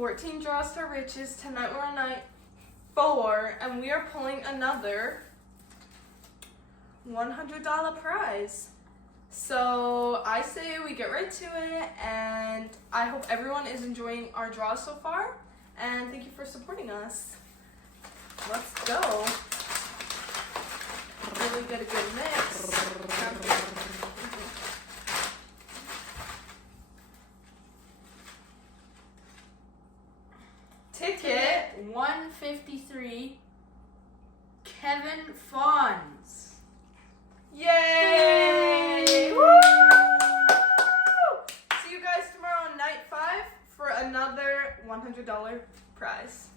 14 draws to riches. Tonight we're on night 4, and we are pulling another $100 prize. So I say we get right to it, and I hope everyone is enjoying our draws so far, and thank you for supporting us. Let's go. Really get a good mix. Ticket 153, Kevin Fawns. Yay! Woo! See you guys tomorrow on night 5 for another $100 prize.